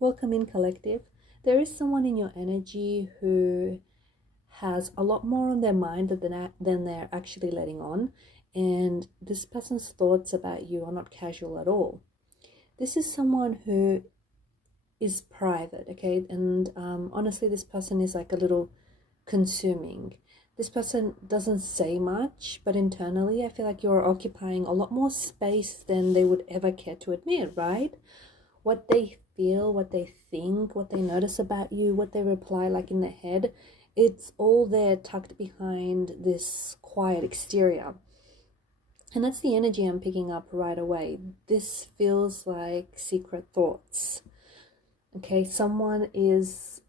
Welcome in, collective. There is someone in your energy who has a lot more on their mind than they're actually letting on, and this person's thoughts about you are not casual at all. This is someone who is private, okay? And honestly, this person is like a little consuming. This person doesn't say much, but internally, I feel like you're occupying a lot more space than they would ever care to admit, right? What they feel, what they think, what they notice about you, what they reply like in their head, it's all there tucked behind this quiet exterior. And that's the energy I'm picking up right away. This feels like secret thoughts. Okay, someone is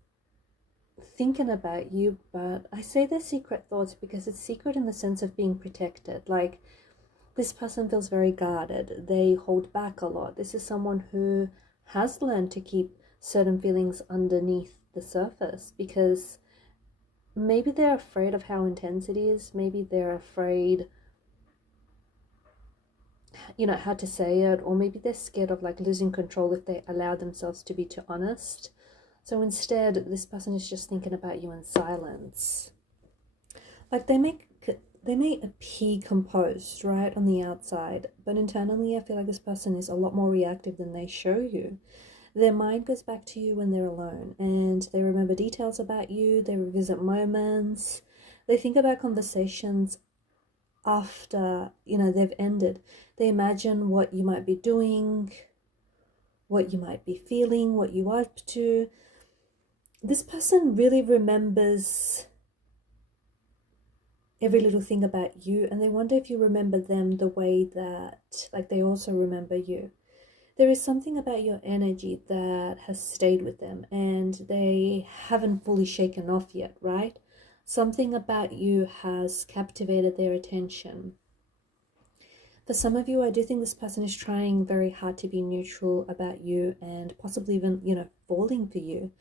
thinking about you, but I say they're secret thoughts because it's secret in the sense of being protected. Like, this person feels very guarded. They hold back a lot. This is someone who has learned to keep certain feelings underneath the surface because maybe they're afraid of how intense it is. Maybe they're afraid, how to say it, or maybe they're scared of like losing control if they allow themselves to be too honest. So instead, this person is just thinking about you in silence. Like they may appear composed, right, on the outside, but internally, I feel like this person is a lot more reactive than they show you. Their mind goes back to you when they're alone, and they remember details about you, they revisit moments, they think about conversations after, they've ended. They imagine what you might be doing, what you might be feeling, what you are up to. This person really remembers every little thing about you, and they wonder if you remember them the way that like they also remember you. There is something about your energy that has stayed with them and they haven't fully shaken off yet, right? Something about you has captivated their attention. For some of you, I do think this person is trying very hard to be neutral about you and possibly even, falling for you.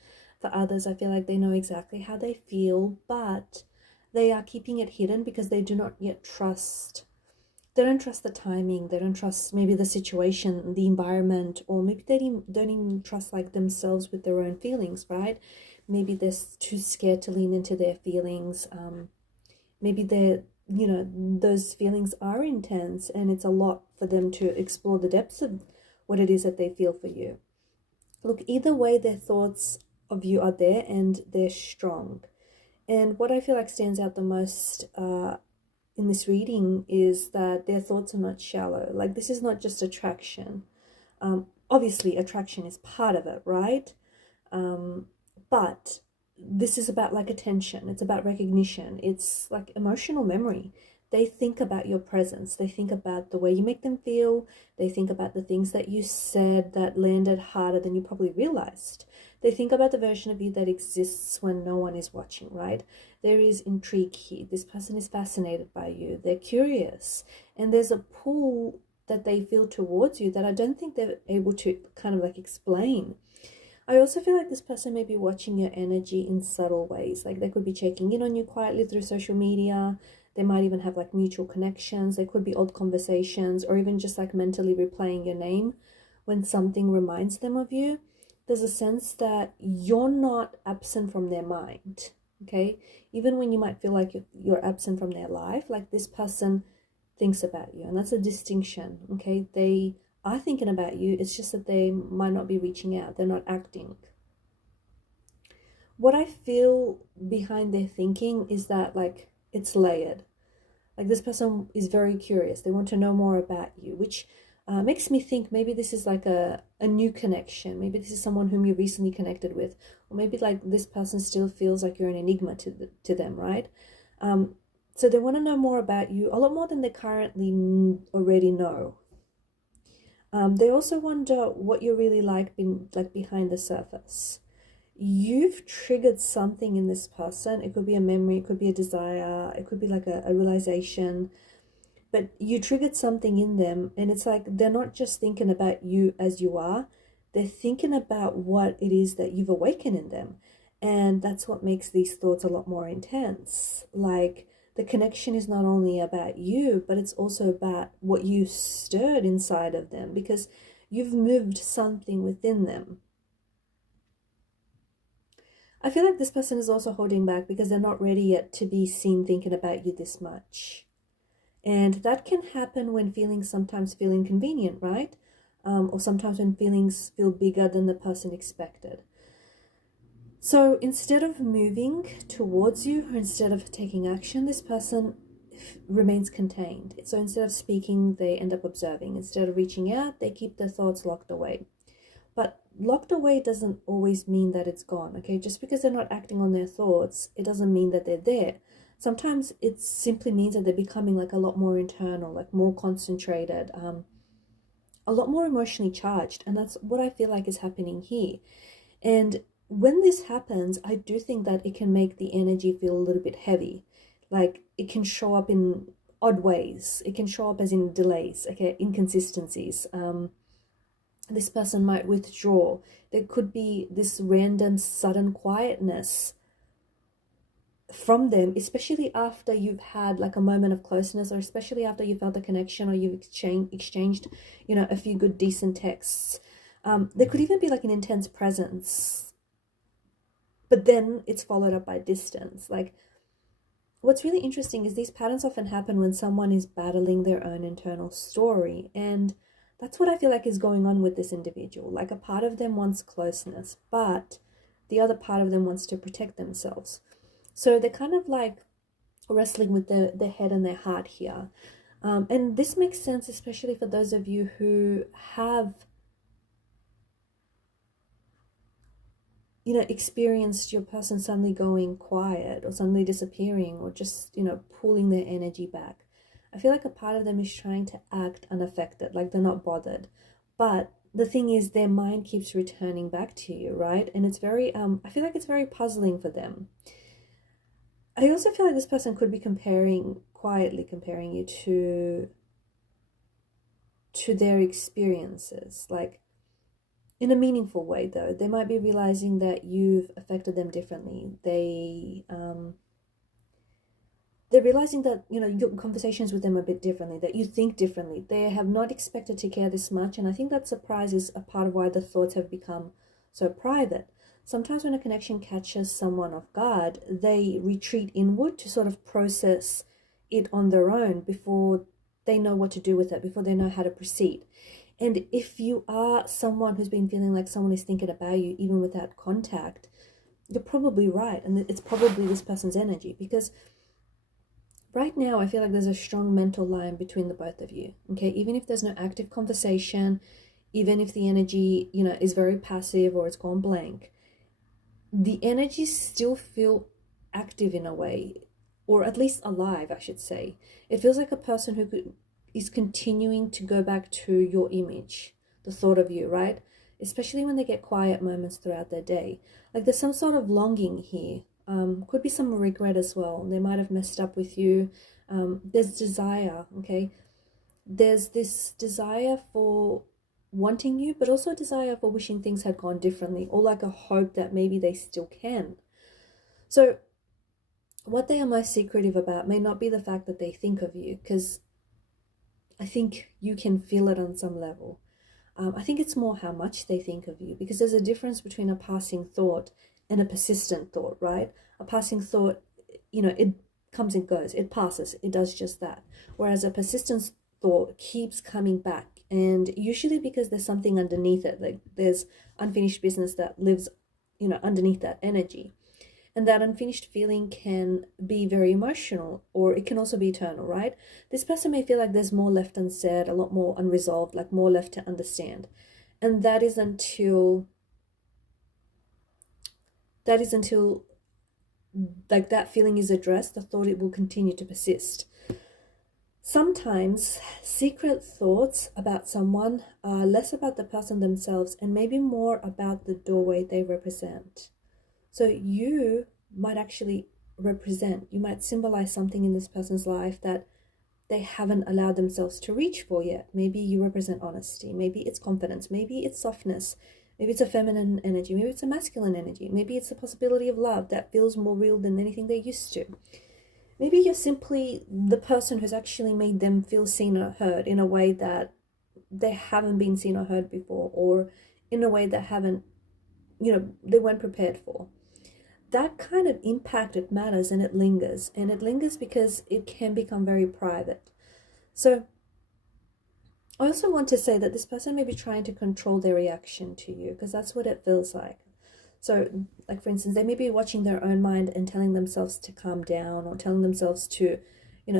For others, I feel like they know exactly how they feel, but they are keeping it hidden because they do not yet trust. They don't trust the timing. They don't trust maybe the situation, the environment, or maybe they don't even trust like themselves with their own feelings, right? Maybe they're too scared to lean into their feelings. Maybe those feelings are intense and it's a lot for them to explore the depths of what it is that they feel for you. Look, either way, their thoughts of you are there and they're strong. And what I feel like stands out the most in this reading is that their thoughts are not shallow. Like, this is not just attraction. Obviously, attraction is part of it, right? But this is about like attention. It's about recognition. It's like emotional memory. They think about your presence. They think about the way you make them feel. They think about the things that you said that landed harder than you probably realized. They think about the version of you that exists when no one is watching, right? There is intrigue here. This person is fascinated by you. They're curious. And there's a pull that they feel towards you that I don't think they're able to kind of like explain. I also feel like this person may be watching your energy in subtle ways. Like, they could be checking in on you quietly through social media. They might even have like mutual connections. There could be old conversations or even just like mentally replaying your name when something reminds them of you. There's a sense that you're not absent from their mind, okay? Even when you might feel like you're absent from their life, like this person thinks about you. And that's a distinction, okay? They are thinking about you. It's just that they might not be reaching out. They're not acting. What I feel behind their thinking is that like it's layered. Like, this person is very curious. They want to know more about you, which makes me think maybe this is like a new connection. Maybe this is someone whom you recently connected with. Or maybe like this person still feels like you're an enigma to them, right? So they want to know more about you, a lot more than they currently already know. They also wonder what you're really like behind the surface. You've triggered something in this person. It could be a memory, it could be a desire, it could be like a realization, but you triggered something in them, and it's like they're not just thinking about you as you are, they're thinking about what it is that you've awakened in them. And that's what makes these thoughts a lot more intense. Like, the connection is not only about you, but it's also about what you stirred inside of them because you've moved something within them. I feel like this person is also holding back because they're not ready yet to be seen thinking about you this much. And that can happen when feelings sometimes feel inconvenient, right? Or sometimes when feelings feel bigger than the person expected. So instead of moving towards you, or instead of taking action, this person remains contained. So instead of speaking, they end up observing. Instead of reaching out, they keep their thoughts locked away. But locked away doesn't always mean that it's gone, okay? Just because they're not acting on their thoughts, it doesn't mean that they're there. Sometimes it simply means that they're becoming like a lot more internal, like more concentrated, a lot more emotionally charged. And that's what I feel like is happening here. And when this happens, I do think that it can make the energy feel a little bit heavy. Like it can show up in odd ways. It can show up as in delays, okay, inconsistencies. This person might withdraw. There could be this random sudden quietness from them, especially after you've had like a moment of closeness, or especially after you felt a connection, or you've exchanged, a few good decent texts. There could even be like an intense presence, but then it's followed up by distance. Like, what's really interesting is these patterns often happen when someone is battling their own internal story. And that's what I feel like is going on with this individual. Like, a part of them wants closeness, but the other part of them wants to protect themselves. So they're kind of like wrestling with their head and their heart here. And this makes sense, especially for those of you who have experienced your person suddenly going quiet or suddenly disappearing, or just, pulling their energy back. I feel like a part of them is trying to act unaffected, like they're not bothered. But the thing is, their mind keeps returning back to you, right? And it's very, I feel like it's very puzzling for them. I also feel like this person could be quietly comparing you to their experiences, like, in a meaningful way, though. They might be realizing that you've affected them differently. They're realizing that, your conversations with them are a bit differently, that you think differently. They have not expected to care this much, and I think that surprise is a part of why the thoughts have become so private. Sometimes when a connection catches someone off guard, they retreat inward to sort of process it on their own before they know what to do with it, before they know how to proceed. And if you are someone who's been feeling like someone is thinking about you even without contact, you're probably right. And it's probably this person's energy, because right now I feel like there's a strong mental line between the both of you. Okay, even if there's no active conversation, even if the energy, is very passive or it's gone blank, the energies still feel active in a way, or at least alive, I should say. It feels like a person who is continuing to go back to your image, the thought of you, right? Especially when they get quiet moments throughout their day. Like, there's some sort of longing here. Could be some regret as well. They might have messed up with you. There's desire, okay? There's this desire for wanting you, but also a desire for wishing things had gone differently, or like a hope that maybe they still can. So what they are most secretive about may not be the fact that they think of you, because I think you can feel it on some level. I think it's more how much they think of you, because there's a difference between a passing thought and a persistent thought, right? A passing thought, it comes and goes, it passes, it does just that. Whereas a persistent thought keeps coming back, and usually because there's something underneath it, like there's unfinished business that lives, underneath that energy. And that unfinished feeling can be very emotional, or it can also be eternal, right? This person may feel like there's more left unsaid, a lot more unresolved, like more left to understand. And that is until like that feeling is addressed, the thought, it will continue to persist. Sometimes secret thoughts about someone are less about the person themselves and maybe more about the doorway they represent. So you might actually you might symbolize something in this person's life that they haven't allowed themselves to reach for yet. Maybe you represent honesty. Maybe it's confidence. Maybe it's softness. Maybe it's a feminine energy. Maybe it's a masculine energy. Maybe it's the possibility of love that feels more real than anything they're used to. Maybe you're simply the person who's actually made them feel seen or heard in a way that they haven't been seen or heard before, or in a way that they weren't prepared for. that kind of impact, it matters and it lingers. And it lingers because it can become very private. So I also want to say that this person may be trying to control their reaction to you, because that's what it feels like. So, like, for instance, they may be watching their own mind and telling themselves to calm down, or telling themselves to,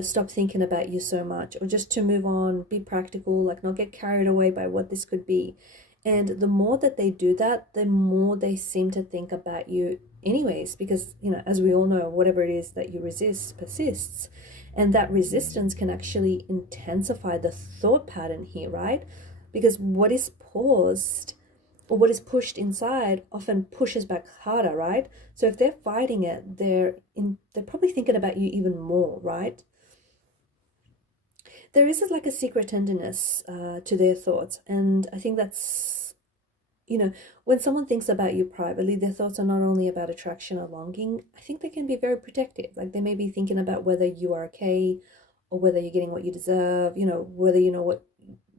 stop thinking about you so much, or just to move on, be practical, like not get carried away by what this could be. And the more that they do that, the more they seem to think about you anyways, because, as we all know, whatever it is that you resist persists. And that resistance can actually intensify the thought pattern here, right? Because what is paused or what is pushed inside often pushes back harder, right? So if they're fighting it, they're probably thinking about you even more, right? There is like a secret tenderness to their thoughts, and I think that's, when someone thinks about you privately, their thoughts are not only about attraction or longing. I think they can be very protective. Like they may be thinking about whether you are okay, or whether you're getting what you deserve, whether you know what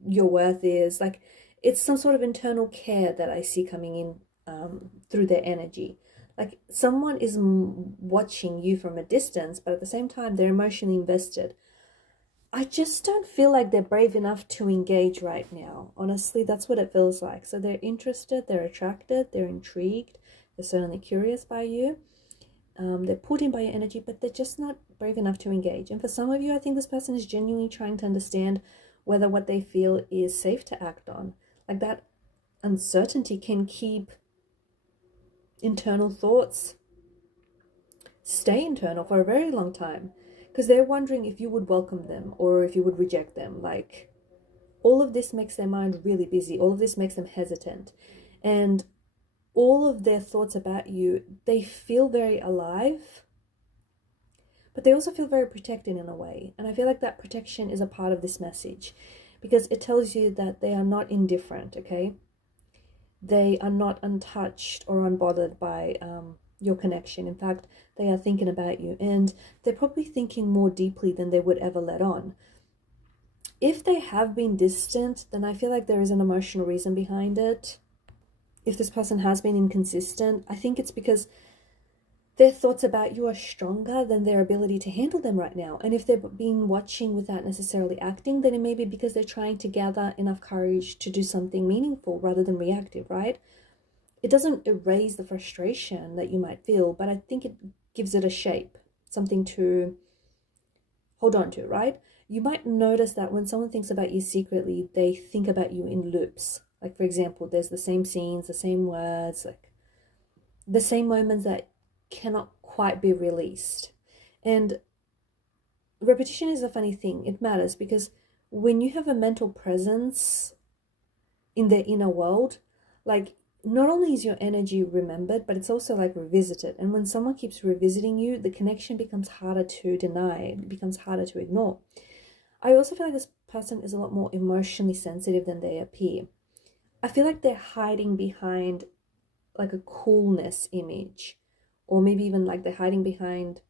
your worth is. Like it's some sort of internal care that I see coming in through their energy. Like someone is watching you from a distance, but at the same time, they're emotionally invested. I just don't feel like they're brave enough to engage right now. Honestly, that's what it feels like. So they're interested, they're attracted, they're intrigued, they're certainly curious by you. They're pulled in by your energy, but they're just not brave enough to engage. And for some of you, I think this person is genuinely trying to understand whether what they feel is safe to act on. Like that uncertainty can keep internal thoughts stay internal for a very long time, because they're wondering if you would welcome them or if you would reject them. Like all of this makes their mind really busy. All of this makes them hesitant. And all of their thoughts about you, they feel very alive, but they also feel very protected in a way. And I feel like that protection is a part of this message, because it tells you that they are not indifferent, okay? They are not untouched or unbothered by your connection. In fact, they are thinking about you, and they're probably thinking more deeply than they would ever let on. If they have been distant, then I feel like there is an emotional reason behind it. If this person has been inconsistent, I think it's because their thoughts about you are stronger than their ability to handle them right now. And if they've been watching without necessarily acting, then it may be because they're trying to gather enough courage to do something meaningful rather than reactive, right? It doesn't erase the frustration that you might feel, but I think it gives it a shape, something to hold on to, right? You might notice that when someone thinks about you secretly, they think about you in loops. Like, for example, there's the same scenes, the same words, like the same moments that cannot quite be released. And repetition is a funny thing. It matters because when you have a mental presence in the inner world, like not only is your energy remembered, but it's also like revisited. And when someone keeps revisiting you, the connection becomes harder to deny, it becomes harder to ignore. I also feel like this person is a lot more emotionally sensitive than they appear. I feel like they're hiding behind like a coolness image, or maybe even like they're hiding behind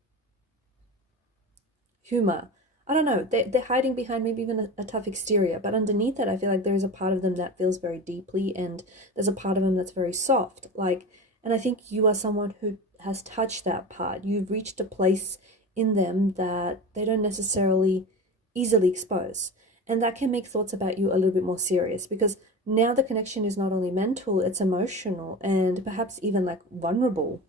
humor. I don't know. They're hiding behind maybe even a tough exterior, but underneath that, I feel like there is a part of them that feels very deeply, and there's a part of them that's very soft. Like, and I think you are someone who has touched that part. You've reached a place in them that they don't necessarily easily expose, and that can make thoughts about you a little bit more serious, because now the connection is not only mental, it's emotional and perhaps even like vulnerable.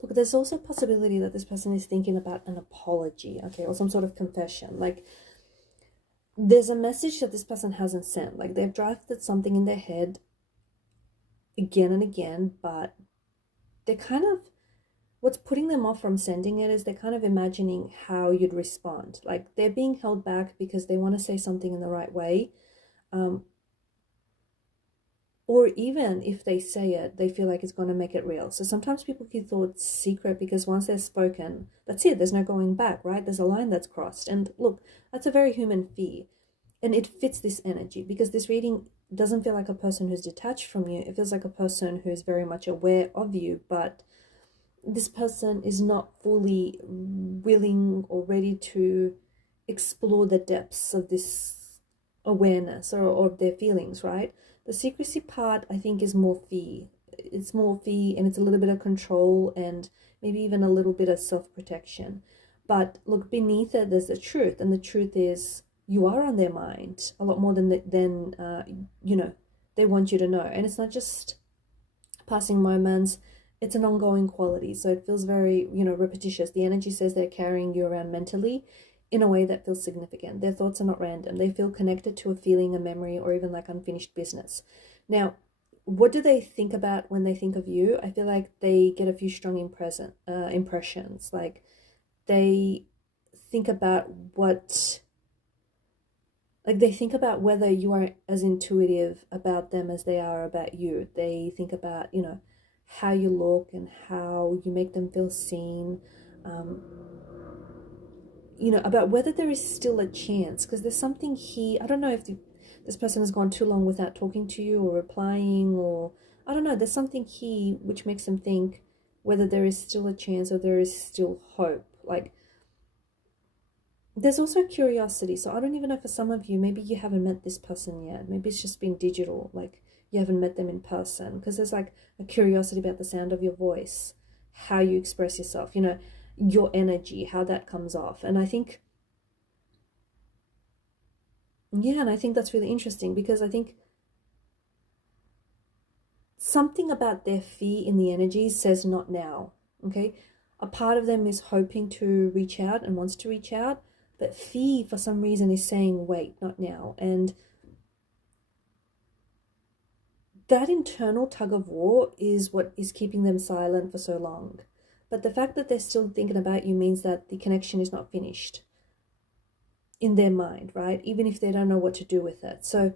Look, there's also a possibility that this person is thinking about an apology, okay, or some sort of confession. Like, there's a message that this person hasn't sent. Like, they've drafted something in their head again and again, but they're kind of, what's putting them off from sending it is they're kind of imagining how you'd respond. Like, they're being held back because they want to say something in the right way. Or even if they say it, they feel like it's going to make it real. So sometimes people keep thoughts secret because once they're spoken, that's it. There's no going back, right? There's a line that's crossed. And look, that's a very human fear. And it fits this energy, because this reading doesn't feel like a person who's detached from you. It feels like a person who's very much aware of you, but this person is not fully willing or ready to explore the depths of this awareness or of their feelings, right? The secrecy part, I think, is more fear. it's more fear, and it's a little bit of control, and maybe even a little bit of self-protection. But look, beneath it, there's the truth, and the truth is you are on their mind a lot more than you know, they want you to know. And it's not just passing moments, it's an ongoing quality. So it feels very, you know, repetitious. The energy says they're carrying you around mentally in a way that feels significant. Their thoughts are not random. They feel connected to a feeling, a memory, or even like unfinished business. Now, what do they think about when they think of you? I feel like they get a few strong impressions. Like they think about they think about whether you are as intuitive about them as they are about you. They think about, you know, how you look and how you make them feel seen. You know, about whether there is still a chance, because there's something here. I don't know if this person has gone too long without talking to you or replying, or I don't know, there's something here which makes them think whether there is still a chance or there is still hope. Like there's also curiosity. So I don't even know, for some of you, maybe you haven't met this person yet. Maybe it's just been digital, like you haven't met them in person, because there's like a curiosity about the sound of your voice, how you express yourself, you know, your energy, how that comes off. And I think, yeah, and I think that's really interesting, because I think something about their fear in the energy says not now, okay? A part of them is hoping to reach out and wants to reach out, but fear for some reason is saying wait, not now. And that internal tug of war is what is keeping them silent for so long. But the fact that they're still thinking about you means that the connection is not finished in their mind, right? Even if they don't know what to do with it. So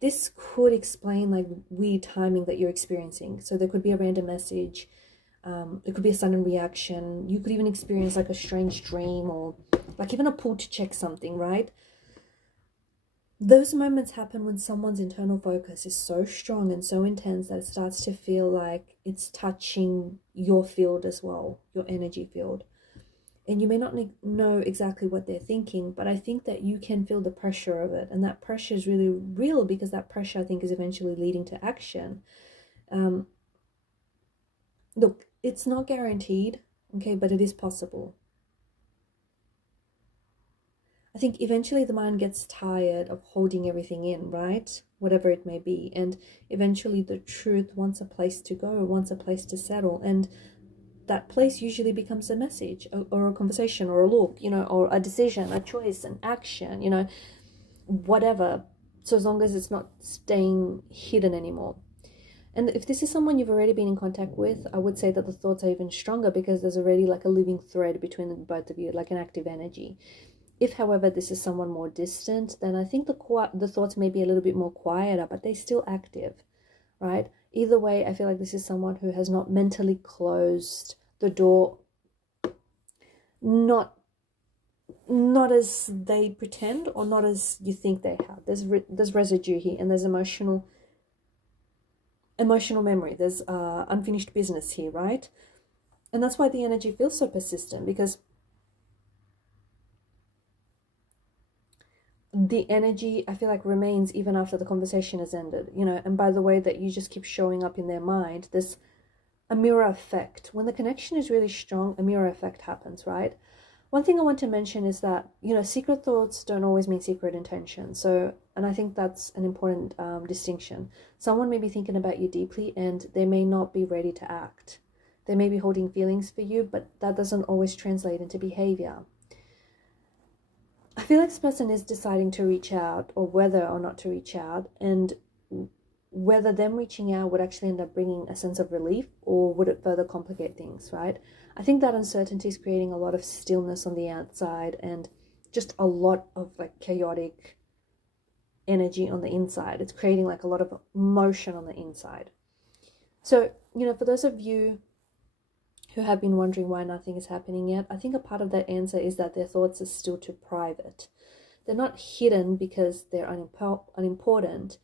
this could explain like weird timing that you're experiencing. So there could be a random message. There could be a sudden reaction. You could even experience like a strange dream, or like even a pull to check something, right? Those moments happen when someone's internal focus is so strong and so intense that it starts to feel like it's touching your field as well, your energy field. And you may not know exactly what they're thinking, but I think that you can feel the pressure of it. And that pressure is really real, because that pressure, I think, is eventually leading to action. Look, it's not guaranteed, okay, but it is possible. I think eventually the mind gets tired of holding everything in, right? Whatever it may be. And eventually the truth wants a place to go, wants a place to settle. And that place usually becomes a message, or a conversation, or a look, you know, or a decision, a choice, an action, you know, whatever. So as long as it's not staying hidden anymore. And if this is someone you've already been in contact with, I would say that the thoughts are even stronger, because there's already like a living thread between both of you, like an active energy. If, however, this is someone more distant, then I think the thoughts may be a little bit more quieter, but they're still active, right? Either way, I feel like this is someone who has not mentally closed the door, not as they pretend, or not as you think they have. There's residue here, and there's emotional memory. There's unfinished business here, right? And that's why the energy feels so persistent, because the energy, I feel like, remains even after the conversation has ended, you know. And by the way that you just keep showing up in their mind, there's a mirror effect. When the connection is really strong, a mirror effect happens, right? One thing I want to mention is that, you know, secret thoughts don't always mean secret intentions. So, and I think that's an important distinction. Someone may be thinking about you deeply, and they may not be ready to act. They may be holding feelings for you, but that doesn't always translate into behavior. I feel like this person is deciding to reach out, or whether or not to reach out, and whether them reaching out would actually end up bringing a sense of relief, or would it further complicate things, right? I think that uncertainty is creating a lot of stillness on the outside, and just a lot of like chaotic energy on the inside. It's creating like a lot of motion on the inside. So, you know, for those of you who have been wondering why nothing is happening yet, I think a part of that answer is that their thoughts are still too private. They're not hidden because they're unimportant.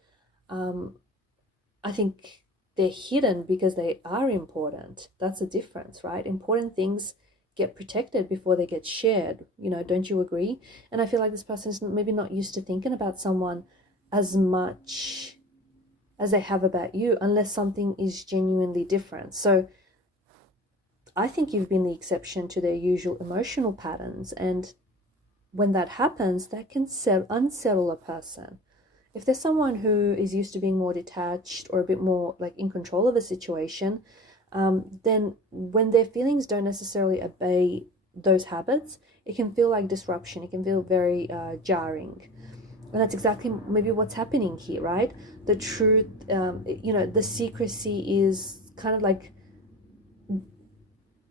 I think they're hidden because they are important. That's the difference, right? Important things get protected before they get shared. You know, don't you agree? And I feel like this person is maybe not used to thinking about someone as much as they have about you, unless something is genuinely different. So I think you've been the exception to their usual emotional patterns, and when that happens, that can unsettle a person. If there's someone who is used to being more detached or a bit more like in control of a situation, then when their feelings don't necessarily obey those habits, it can feel like disruption. It can feel very jarring. And that's exactly maybe what's happening here, right? The truth, the secrecy is kind of like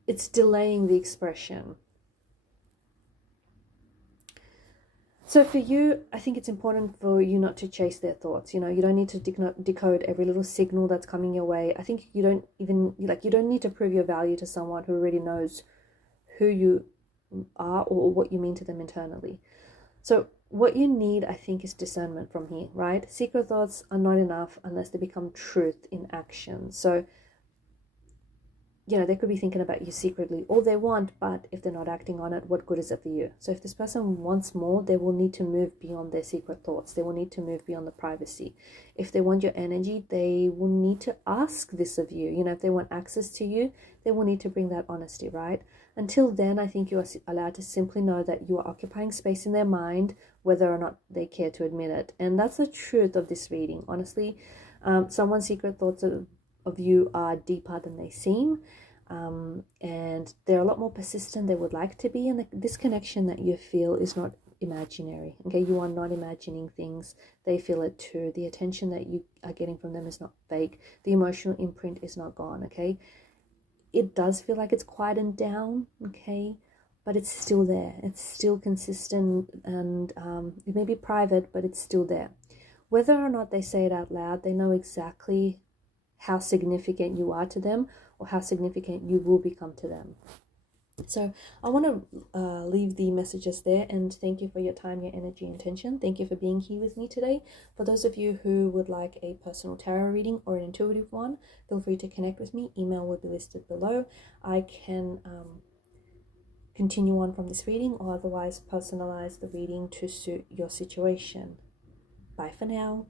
it's delaying the expression. So for you, I think it's important for you not to chase their thoughts. You don't need to decode every little signal that's coming your way. I think you don't need to prove your value to someone who already knows who you are or what you mean to them internally. So what you need, I think, is discernment from here, right? Secret thoughts are not enough unless they become truth in action. So they could be thinking about you secretly all they want, but if they're not acting on it, what good is it for you? So if this person wants more, they will need to move beyond their secret thoughts. They will need to move beyond the privacy. If they want your energy, they will need to ask this of you. If they want access to you, they will need to bring that honesty, right? Until then, I think you are allowed to simply know that you are occupying space in their mind, whether or not they care to admit it. And that's the truth of this reading. Honestly, someone's secret thoughts of you are deeper than they seem, and they're a lot more persistent than they would like to be, and this connection that you feel is not imaginary. Okay, you are not imagining things. They feel it too. The attention that you are getting from them is not fake. The emotional imprint is not gone. Okay, it does feel like it's quietened down, okay, but it's still there. It's still consistent, and it may be private, but it's still there. Whether or not they say it out loud, they know exactly how significant you are to them, or how significant you will become to them. So I want to leave the messages there, and thank you for your time, your energy, and attention. Thank you for being here with me today. For those of you who would like a personal tarot reading or an intuitive one, feel free to connect with me. Email will be listed below. I can continue on from this reading, or otherwise personalize the reading to suit your situation. Bye for now.